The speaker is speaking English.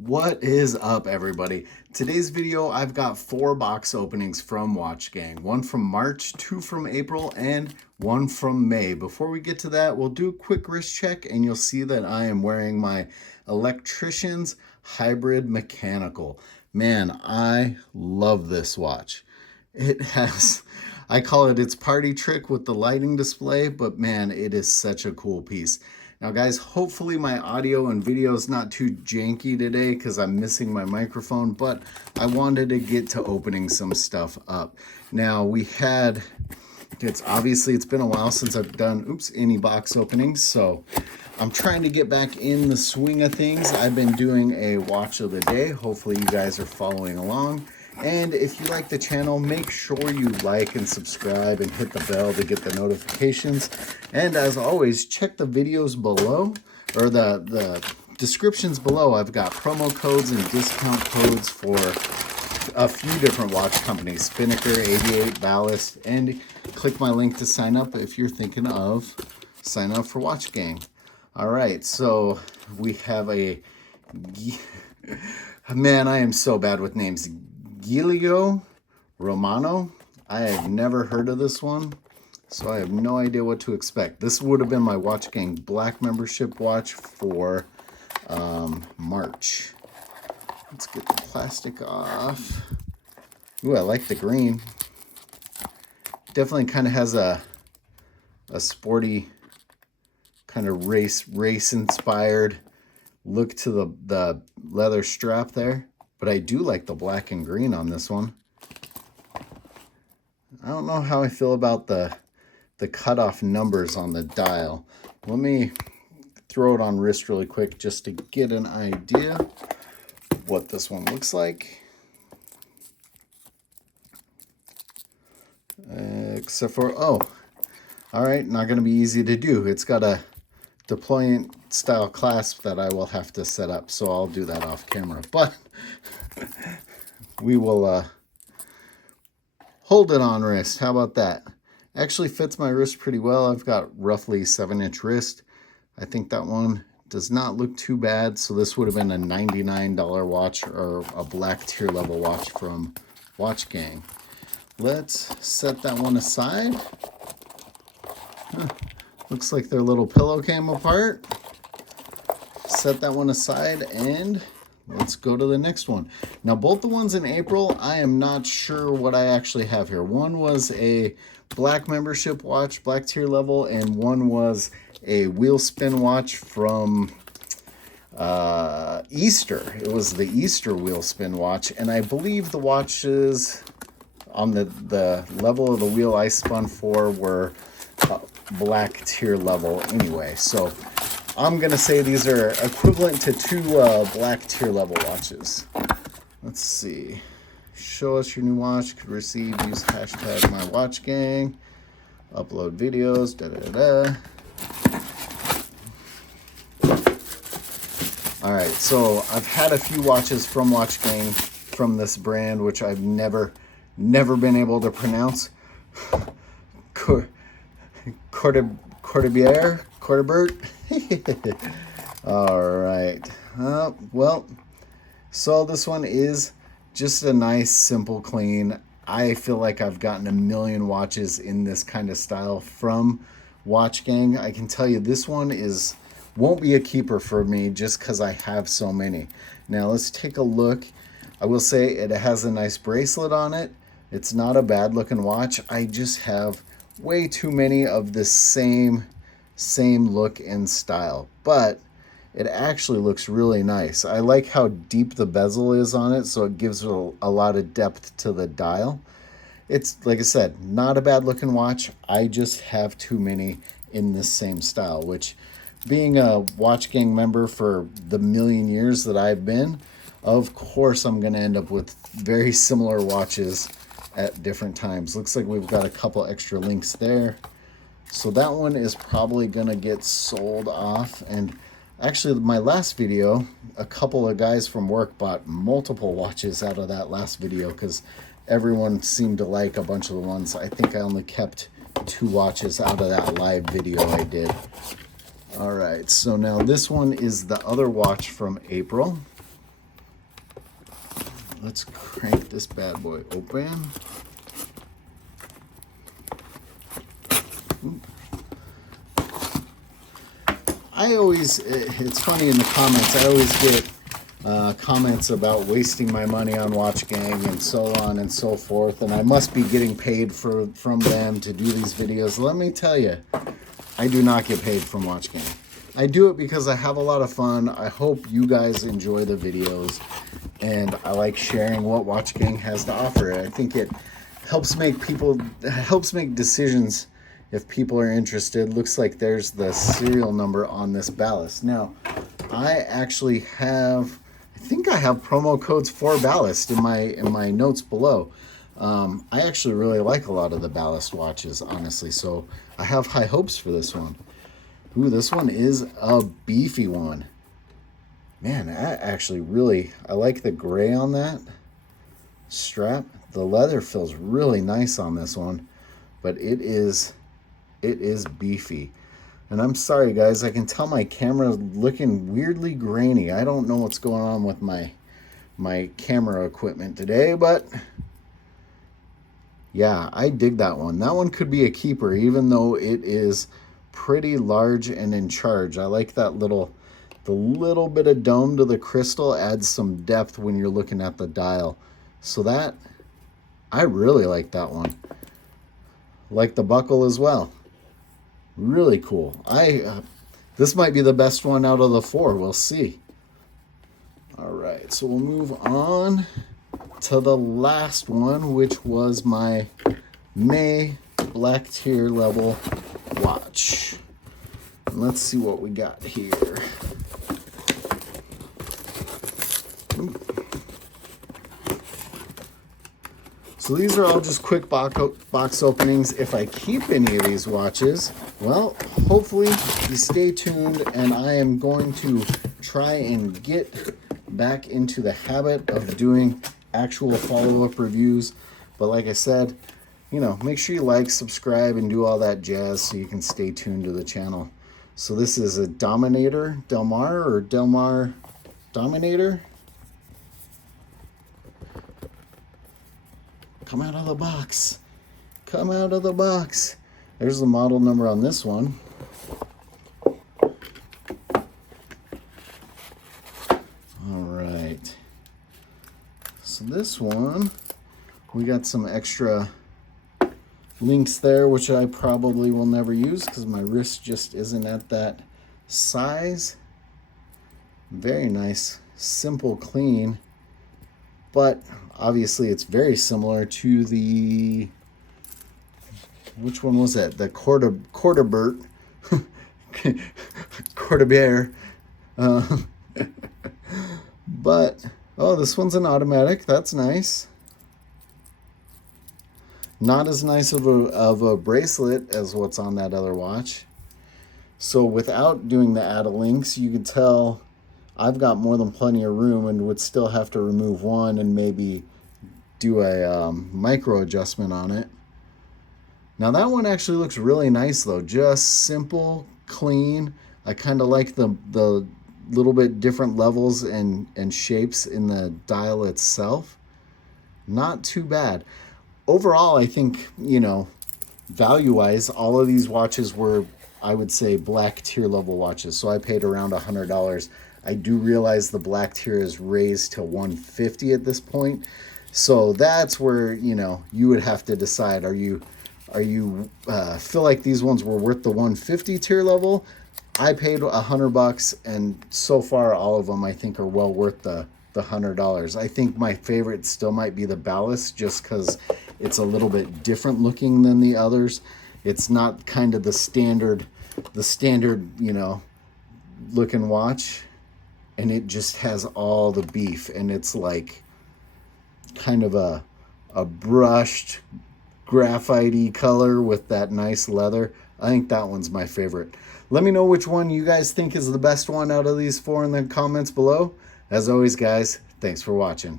What is up, everybody? Today's video, I've got 4 box openings from Watchgang. One from March, 2 from April, and 1 from May. Before we get to that, we'll do a quick wrist check and you'll see that I am wearing my Electricianz Hybrid Mechanical. Man, I love this watch. It has, I call it its party trick with the lighting display, but man, it is such a cool piece. Now guys, hopefully my audio and video is not too janky today because I'm missing my microphone, but I wanted to get to opening some stuff up. Now it's been a while since I've done, any box openings, so I'm trying to get back in the swing of things. I've been doing a watch of the day. Hopefully you guys are following along. And if you like the channel, make sure you like and subscribe and hit the bell to get the notifications. And as always, check the videos below, or the descriptions below. I've got promo codes and discount codes for a few different watch companies, Spinnaker, 88, Ballast, and click my link to sign up if you're thinking of signing up for Watchgang. All right, so we have man, I am so bad with names. Giulio Romano. I have never heard of this one, so I have no idea what to expect. This would have been my Watchgang Black membership watch for March. Let's get the plastic off. Ooh, I like the green. Definitely kind of has a sporty, kind of race inspired look to the leather strap there. But I do like the black and green on this one. I don't know how I feel about the cutoff numbers on the dial. Let me throw it on wrist really quick just to get an idea of what this one looks like. Except for, all right, not going to be easy to do. It's got a deployant style clasp that I will have to set up, so I'll do that off camera. But we will hold it on wrist. How about that? Actually fits my wrist pretty well. I've got roughly 7-inch wrist. I think that one does not look too bad. So this would have been a $99 watch or a black tier level watch from Watchgang. Let's set that one aside. Looks like their little pillow came apart. Set that one aside and let's go to the next one. Now, both the ones in April, I am not sure what I actually have here. One was a black membership watch, black tier level, and one was a wheel spin watch from Easter. It was the Easter wheel spin watch, and I believe the watches on the level of the wheel I spun for were black tier level anyway. So I'm going to say these are equivalent to 2 black tier level watches. Let's see. Show us your new watch. Could receive, use hashtag #MyWatchgang. Upload videos. All right, so I've had a few watches from Watchgang from this brand, which I've never been able to pronounce. Cordebert. All right. Well, so this one is just a nice, simple, clean. I feel like I've gotten a million watches in this kind of style from Watchgang. I can tell you this one won't be a keeper for me just because I have so many. Now let's take a look. I will say it has a nice bracelet on it. It's not a bad looking watch. I just have way too many of the same look and style, but it actually looks really nice. I like how deep the bezel is on it, so it gives a lot of depth to the dial. It's, like I said, not a bad looking watch. I just have too many in this same style, which, being a Watchgang member for the million years that I've been, of course I'm going to end up with very similar watches at different times. Looks like we've got a couple extra links there. So that one is probably going to get sold off. And actually, my last video, a couple of guys from work bought multiple watches out of that last video because everyone seemed to like a bunch of the ones. I think I only kept 2 watches out of that live video I did. All right, so now this one is the other watch from April. let's crank this bad boy open. It's funny in the comments, I always get comments about wasting my money on watchgang and so on and so forth, and I must be getting paid from them to do these videos. Let me tell you, I do not get paid from watchgang. I do it because I have a lot of fun. I hope you guys enjoy the videos, and I like sharing what watchgang has to offer. I think it helps make decisions if people are interested. Looks like there's the serial number on this ballast. Now, I actually have, I think I have promo codes for Ballast in my notes below. I actually really like a lot of the Ballast watches, honestly, so I have high hopes for this one. Ooh, this one is a beefy one. Man, I like the gray on that strap. The leather feels really nice on this one, but it is beefy. And I'm sorry guys, I can tell my camera looking weirdly grainy. I don't know what's going on with my camera equipment today, but yeah, I dig that one. That one could be a keeper, even though it is pretty large and in charge. I like that the little bit of dome to the crystal adds some depth when you're looking at the dial. So that, I really like that one. Like the buckle as well. Really cool. This might be the best one out of the four. We'll see. All right, so we'll move on to the last one, which was my May Black Tier level watch. And let's see what we got here. So these are all just quick box openings. If I keep any of these watches, well, hopefully you stay tuned, and I am going to try and get back into the habit of doing actual follow-up reviews. But like I said, you know, make sure you like, subscribe, and do all that jazz so you can stay tuned to the channel. So this is a Dominator, Del Mar Dominator. Come out of the box. Come out of the box. There's the model number on this one. All right. So this one, we got some extra links there, which I probably will never use because my wrist just isn't at that size. Very nice, simple, clean. But obviously it's very similar to the, which one was that? The Cordobert. Cordobert. But, oh, this one's an automatic. That's nice. Not as nice of a bracelet as what's on that other watch. So without doing the add a links, you could tell I've got more than plenty of room and would still have to remove one and maybe do a micro adjustment on it. Now that one actually looks really nice though. Just simple, clean. I kind of like the little bit different levels and shapes in the dial itself. Not too bad. Overall, I think, you know, value-wise, all of these watches were, I would say, black tier level watches. So I paid around $100. I do realize the black tier is raised to $150 at this point. So that's where, you know, you would have to decide, are you feel like these ones were worth the $150 tier level? I paid $100, and so far all of them I think are well worth the $100. I think my favorite still might be the Ballast, just because it's a little bit different looking than the others. It's not kind of the standard, you know, looking watch, and it just has all the beef, and it's like kind of a brushed graphite-y color with that nice leather. I think that one's my favorite. Let me know which one you guys think is the best one out of these four in the comments below. As always, guys, thanks for watching.